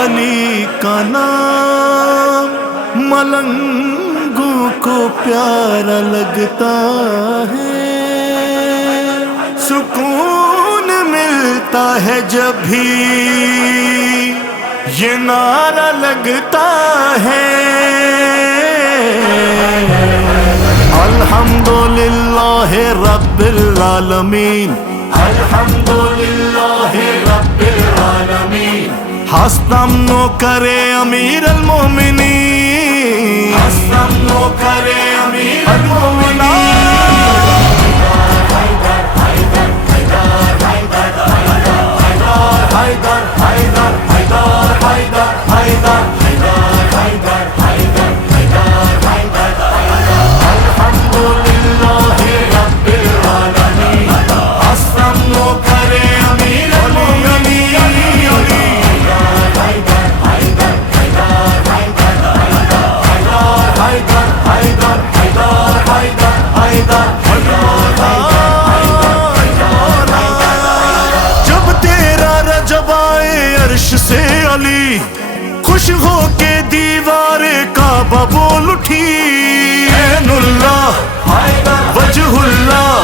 علی کا نام ملنگوں کو پیارا لگتا ہے، سکون ملتا ہے جب بھی یہ نعرہ لگتا ہے۔ الحمدللہ رب العالمین، الحمدللہ رب العالمین، ہستم نو کرے امیر المومنین، ہستم نو کرے امیر المومنین۔ سے علی خوش ہو کے دیوار کعبہ بول اٹھی، عین اللہ وجہ اللہ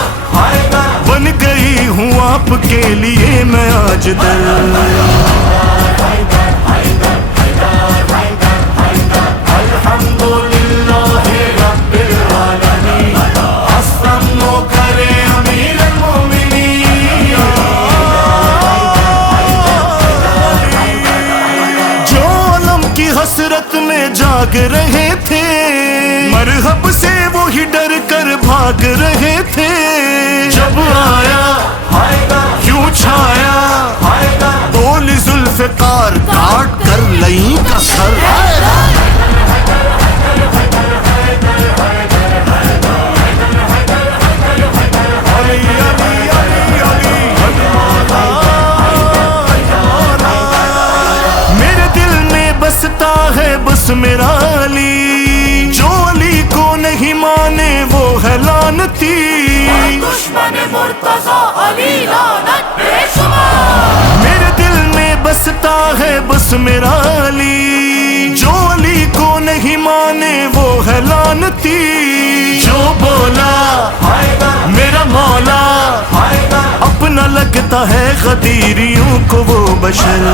بن گئی ہوں آپ کے لیے میں آج در۔ حسرت میں جاگ رہے تھے، مرحب سے وہی ڈر کر بھاگ رہے تھے، جب آیا یوں چھایا بول ذوالفقار کاٹ کر لئیں کا سر۔ بستا ہے بس میرا علی، جو علی کو نہیں مانے وہ ہے لعنتی، دشمن مرتضی علی لعنت بے شمار۔ میرے دل میں بستا ہے بس میرا علی، جو علی کو نہیں مانے وہ ہے لعنتی، جو بولا میرا مولا اپنا لگتا ہے غدیریوں کو وہ بشر۔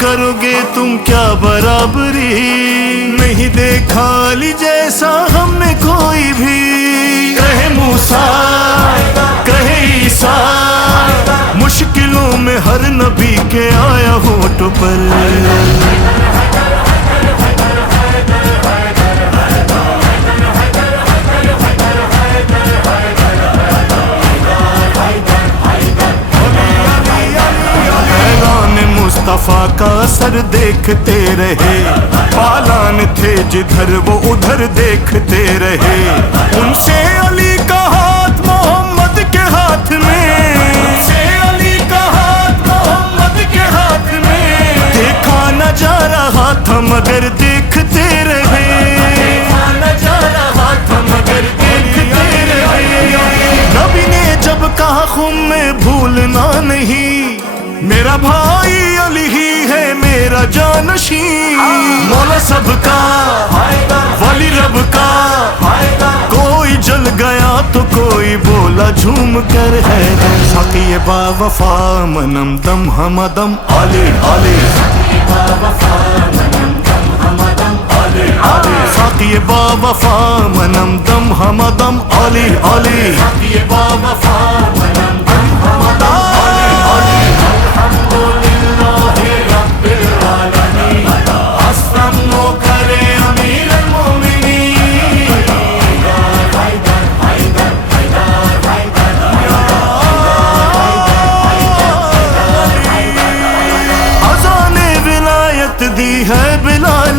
کرو گے تم کیا برابری، نہیں دیکھا علی جیسا ہم نے کوئی بھی، کہے موسیٰ کہے عیسیٰ مشکلوں میں ہر نبی کے آیا ہونٹ پر۔ مصطفیٰ کا اثر دیکھتے رہے، پالان تھے جدھر وہ ادھر دیکھتے رہے، ان سے علی کا ہاتھ محمد کے ہاتھ میں، ان سے علی کا ہاتھ محمد کے ہاتھ میں، دیکھا نہ جا رہا تھا مگر دیکھتے رہے، دیکھا نہ جا رہا تھا مگر دیکھتے رہے۔ نبی نے جب کہا خم میں بھولنا نہیں، میرا بھائی علی ہی ہے میرا جانشین، مولا سب کا ولی رب کا، کوئی جل گیا تو کوئی بولا جھوم کر ہے، ساقی با وفا منم دم ہمدم علی علی، ساقی با وفا منم دم ہمدم علی علی، ساقی با وفا منم دم ہمدم علی۔ دی ہے بلال